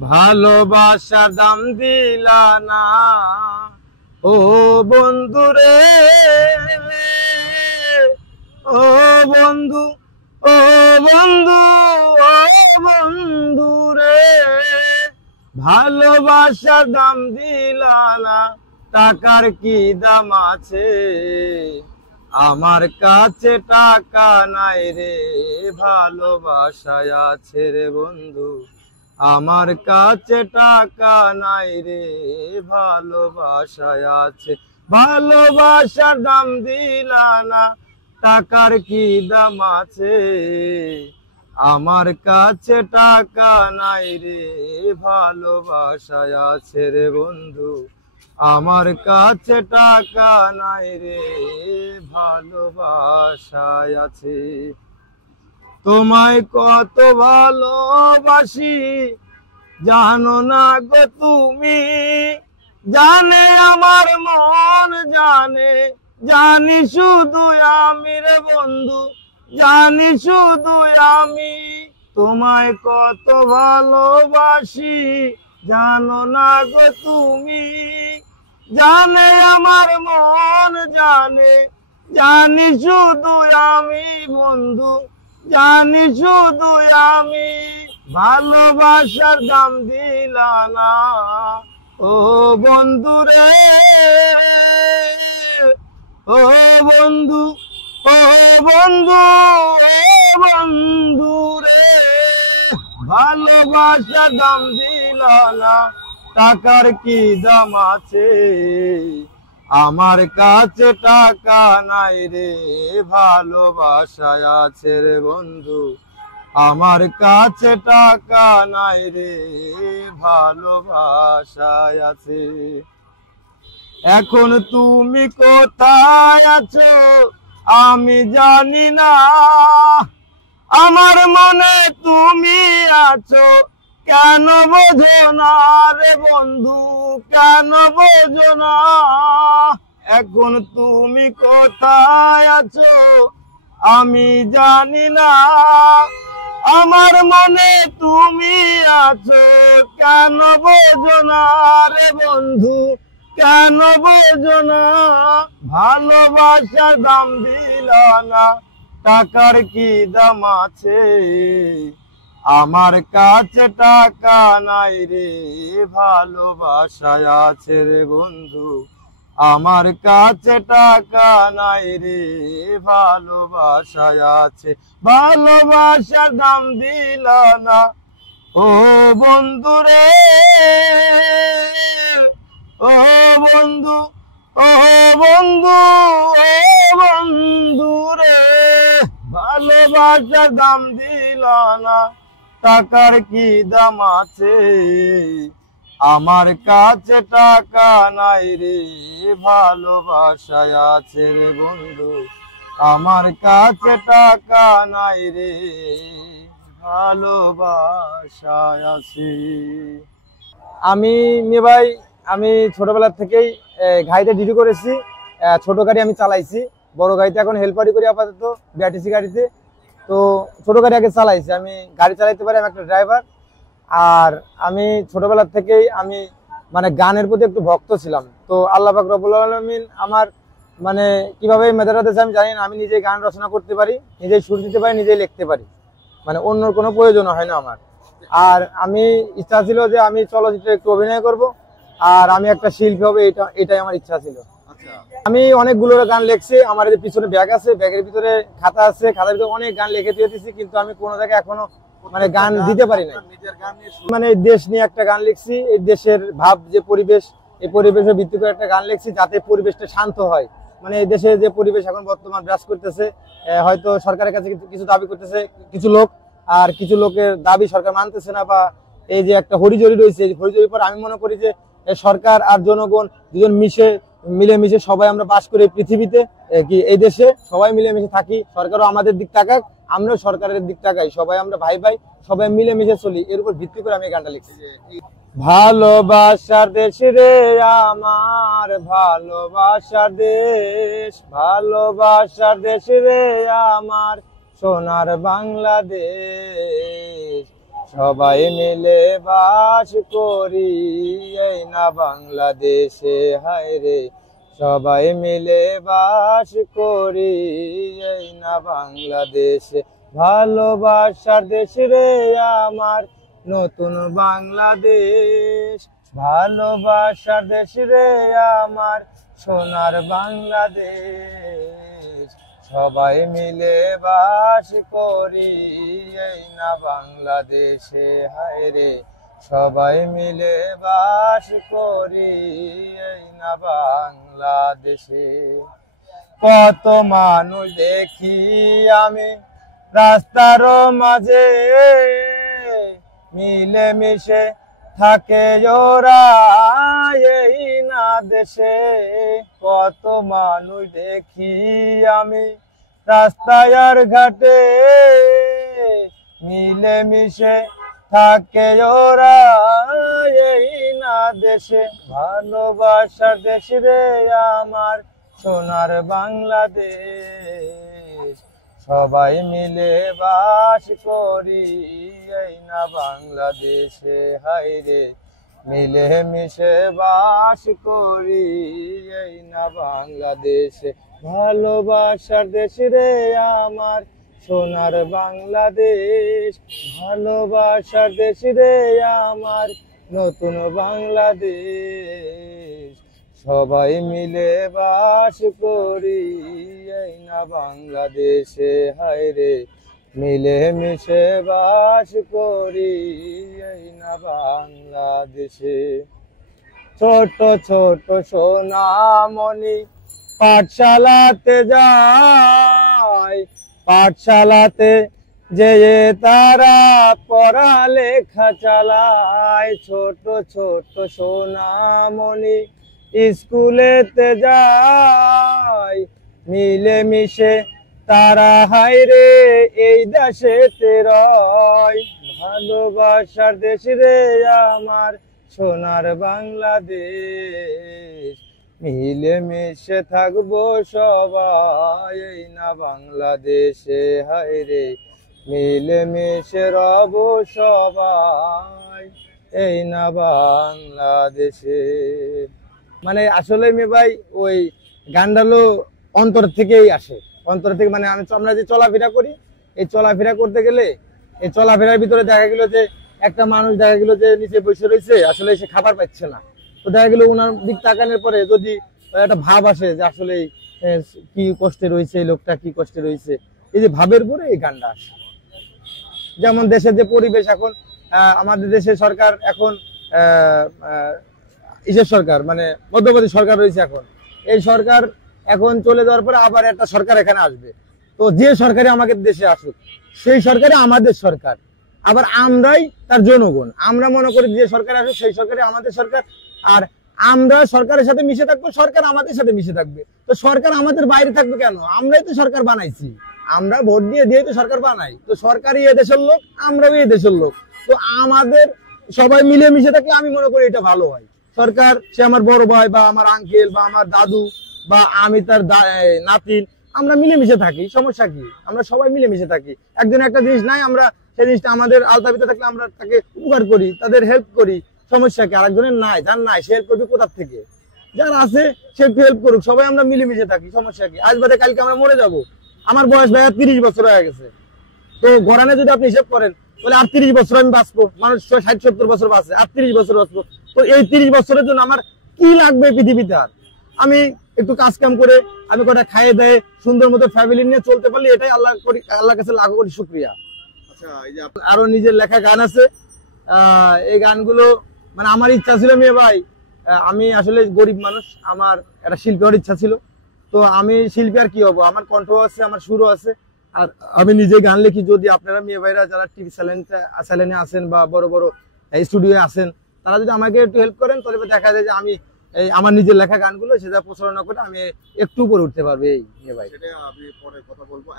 ভালোবাসার দাম দিলা না ও বন্ধুরে, ও বন্ধু, ও বন্ধু, ও বন্ধু রে। ভালোবাসার দাম দিলা না, টাকার কি দাম আছে? আমার কাছে টাকা নাই রে, ভালোবাসায় আছে রে বন্ধু। আমার কাছে টাকা নাই রে, ভালোবাসায় আছে। ভালোবাসার দাম দিলা না, টাকার কি দাম আছে? আমার কাছে টাকা নাই রে, ভালোবাসায় আছে রে বন্ধু। আমার কাছে টাকা নাই রে, ভালোবাসায় আছে। তোমায় কত ভালোবাসি জানো না গো তুমি, জানে আমার মন, জানি শুধু আমি রে বন্ধু, জানি শুধু আমি। তোমায় কত ভালোবাসি জানো না গো তুমি, জানে আমার মন, জানি শুধু আমি বন্ধু, জানি শুধু আমি। ভালোবাসার দাম দিলা না ও বন্ধু রে, ও বন্ধু, ও বন্ধু, ও বন্ধু রে। ভালোবাসার দাম দিলা না, টাকার কি দাম আছে? আমার কাছে টাকা নাই রে, ভালোবাসায় আছে রে বন্ধু। আমার কাছে টাকা নাই রে, ভালোবাসায় আছে। এখন তুমি কোথায় আছো আমি জানি না, আমার মনে তুমি আছো কেন বোঝো না রে বন্ধু, কেন বোঝো না? এখন তুমি কোথায় আছো আমি জানি না, আমার মনে তুমি আছো কেন বোঝো না রে বন্ধু, কেন বোঝো না? ভালোবাসার দাম দিলা না, টাকার কি দাম আছে? আমার কাছে টাকা নাই রে, ভালোবাসায় আছে রে বন্ধু। আমার কাছে টাকা নাই রে, ভালোবাসায় আছে। ভালোবাসার দাম দিলা না ও বন্ধু রে, ও বন্ধু, ও বন্ধু, ও বন্ধু রে। ভালোবাসার দাম দিলা না, টাকার কি দাম আছে? আমার কাছে টাকা নাই রে, ভালোবাসায় আছে রে বন্ধু। আমার কাছে টাকা নাই রে, ভালোবাসায় আছে। আমি ভাই, আমি ছোটবেলা থেকেই গাড়িতে ডিউটি করেছি। ছোট গাড়ি আমি চালাইছি, বড় গাড়িতে এখন হেল্পারি করি আপাতত বিআরটিসি গাড়িতে। তো ছোট গাড়ি আগে চালাইছি, আমি গাড়ি চালাইতে পারি, আমি একটা ড্রাইভার। আর আমি ছোটবেলা থেকেই আমি মানে গানের প্রতি একটু ভক্ত ছিলাম। তো আল্লাহ পাক রব্বুল আলামিন আমার মানে কিভাবে মেধাটা দিয়েছে আমি জানি না, আমি নিজেই গান রচনা করতে পারি, নিজেই সুর দিতে পারি, নিজেই লিখতে পারি, মানে অন্যর কোনো প্রয়োজন হয় না আমার। আর আমি ইচ্ছা ছিল যে আমি চলচ্চিত্রে একটু অভিনয় করব, আর আমি একটা শিল্পী হবে, এটাই আমার ইচ্ছা ছিল। আমি অনেকগুলো গান লিখছি, আমার এই পিছনে ব্যাগ আছে, ব্যাগের ভিতরে খাতা আছে, খাতার ভিতরে অনেক গান লিখে দিয়েছি, কিন্তু আমি কোনো জায়গায় এখনো মানে গান দিতে পারি না। মানে দেশ নিয়ে একটা গান লিখছি, এই দেশের ভাব যে পরিবেশ, এই পরিবেশের ভিত্তি করে একটা গান লিখছি যাতে পরিবেশটা শান্ত হয়। মানে এই দেশে যে পরিবেশ এখন বর্তমান বিরাজ করতেছে, হয়তো সরকারের কাছে কিছু দাবি করতেছে কিছু লোক, আর কিছু লোকের দাবি সরকার মানতেছে না, বা এই যে একটা হরিজরি রয়েছে, হরিজরির পর আমি মনে করি যে সরকার আর জনগণ দুজন মিলেমিশে সবাই আমরা বাস করি পৃথিবীতে, কি এই দেশে সবাই মিলেমিশে থাকি। সরকারও আমাদের দিক তাকাক, আমরাও সরকারের দিক তাকাই, সবাই আমরা ভাই ভাই, সবাই মিলেমিশে চলি, এর উপর ভিত্তি করে আমি এই গানটা লিখছি। ভালোবাসার দেশ রে আমার, ভালোবাসার দেশ, ভালোবাসার দেশ রে আমার, সোনার বাংলাদেশ। সবাই মিলে বাস করি এই না বাংলাদেশে, হায় রে সবাই মিলে বাস করি এই না বাংলাদেশে। ভালোবাসার দেশ রে আমার নতুন বাংলাদেশ, ভালোবাসার দেশ রে আমার সোনার বাংলাদেশ। সবাই মিলে বাস করি এই না বাংলাদেশে, হায় রে সবাই মিলে বাস করি এই না বাংলাদেশে। কত মানুষ দেখি আমি রাস্তার মাঝে, মিলে মিশে থাকে ওরা এই না দেশে। কত মানুষ দেখি আমি রাস্তায় আর ঘাটে, মিলে মিশে থাকে ওরা এই না দেশে। ভালোবাসার দেশ রে আমার সোনার বাংলাদেশ, সবাই মিলে বাস করি এই না বাংলাদেশে, হায় রে মিলে মিশে বাস করি এই না বাংলাদেশে। ভালোবাসার দেশ রে আমার সোনার বাংলাদেশ, ভালোবাসার দেশ রে আমার নতুন বাংলাদেশ। সবাই মিলে বাস করি এই না বাংলাদেশে, হায় রে মিলে মিশে বাস করি এই না বাংলাদেশে। ছোট ছোট সোনামণি পাঠশালাতে যায়, পাঠশালাতে যেয়ে তারা পড়ালেখা চালায়। ছোট ছোট সোনামণি স্কুলেতে যায়, মিলে মিশে তারা হায় রে এই দেশেতে রয়। ভালোবাসার দেশ রে আমার সোনার বাংলাদেশ, মিলে মিশে থাকবো সবাই এই না বাংলাদেশে, হায় রে মিলে মিশে রব সবাই এই না বাংলাদেশে। মানে আসলে মেয়ে ভাই ওই গানডালো অন্তর থেকেই আসে, অন্তর থেকে। মানে আমরা যে চলাফেরা করি, এই চলাফেরা করতে গেলে এই চলাফেরার ভিতরে দেখা গেল যে একটা মানুষ দেখা গেল যে নিচে বসে রয়েছে, আসলে সে খাবার পাচ্ছে না। তো দেখা গেল ওনার দিক তাকানোর পরে যদি একটা ভাব আসে যে আসলে কি কষ্টে রয়েছে এই লোকটা, কি কষ্টে রয়েছে, এই যে ভাবের পরে এই গানটা আসে। যেমন দেশের যে পরিবেশ এখন, আমাদের দেশের সরকার এখন ইসের সরকার মানে মধ্যবর্তী সরকার রয়েছে এখন। এই সরকার এখন চলে যাওয়ার পরে আবার একটা সরকার এখানে আসবে। তো যে সরকারে আমাদের দেশে আসুক সেই সরকারে আমাদের সরকার, আবার আমরাই তার জনগণ। আমরা মনে করি যে সরকার আসুক সেই সরকারে আমাদের সরকার, আর আমরা সরকারের সাথে মিশে থাকবো, সরকার আমাদের সাথে মিশে থাকবে। তো সরকার আমাদের বাইরে থাকবে কেন? আমরাই তো সরকার বানাইছি, আমরা ভোট দিয়ে দিয়ে তো সরকার বানাই। তো সরকারই এ দেশের লোক, আমরাও এই দেশের লোক। তো আমাদের সবাই মিলে মিশে থাকলে আমি মনে করি এটা ভালো হয়। সরকার সে আমার বড় ভাই বা আমার আঙ্কেল বা আমার দাদু বা আমি তার নাতিন, আমরা মিলেমিশে থাকি, সমস্যা কি? আমরা সবাই মিলেমিশে থাকি। একজন একটা জিনিস নাই, আমরা সেই জিনিসটা আমাদের আওতাভিতে থাকলে আমরা তাকে উপকার করি, তাদের হেল্প করি, সমস্যা কি? আরেকজনের নাই, যার নাই সে হেল্প করবে কোথার থেকে? যার আছে সে একটু হেল্প করুক, সবাই আমরা মিলেমিশে থাকি, সমস্যা কি? আজ বাদে কালকে আমরা মরে যাব। আমার বয়স ভাইয়া 30 বছর হয়ে গেছে। তো গড়ানে যদি আপনি হিসেব করেন তাহলে আর 30 বছর আমি বাঁচবো। মানুষ 60-70 বছর বাঁচে, আর 30 বছর বাঁচবো। তো এই 30 বছরের জন্য আমার কি লাগবে পৃথিবীতে? আর আমি একটু কাজ কাম করে আমি কটা খাইয়ে দেয় সুন্দর মতো ফ্যামিলি নিয়ে চলতে পারলে এটাই আল্লাহর কাছে লাখ কোটি শুকরিয়া। আচ্ছা, এই যে আরো নিজের লেখা গান আছে, এই গানগুলো মানে আমার ইচ্ছা ছিল মেয়ে ভাই, আমি আসলে গরিব মানুষ, আমার একটা শিল্পী হওয়ার ইচ্ছা ছিল। তো আমি শিল্পী আর কি হবো, আমার কণ্ঠ আছে, আমার সুরও আছে, আর আমি নিজে গান লিখি। যদি আপনারা মেয়ে ভাইরা যারা টিভি চ্যানেলে আছেন বা বড় বড় স্টুডিও আছেন, তারা যদি আমাকে একটু হেল্প করেন তাহলে দেখা যায় যে আমি এই আমার নিজের লেখা গানগুলো সেটা প্রচারণা করে আমি একটু উপরে উঠতে পারবো। এই মেয়ে ভাই, সেটা আমি পরে কথা বলবো।